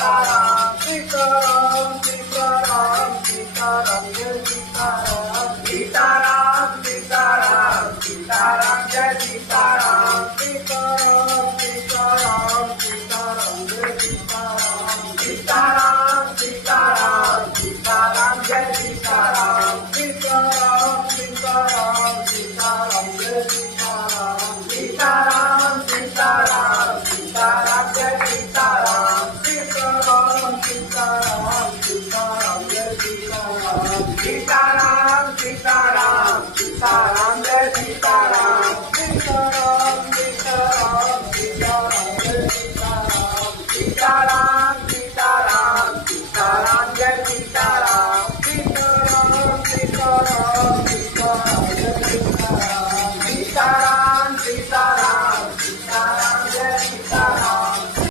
Sitaram Sitaram Sitaram Sitaram Jai Sitaram Sitaram Sitaram Sitaram Jai Sitaram Sitaram Sitaram Sitaram Jai Sitaram Sitaram Sitaram Sitaram Jai Sitaram Sitaram Sitaram Sitaram Jai Sitaram Sitaram Sitaram Sitaram Jai Sitaram Sitaram Sitaram Sitaram Jai Sitaram Sitaram Sitaram Sitaram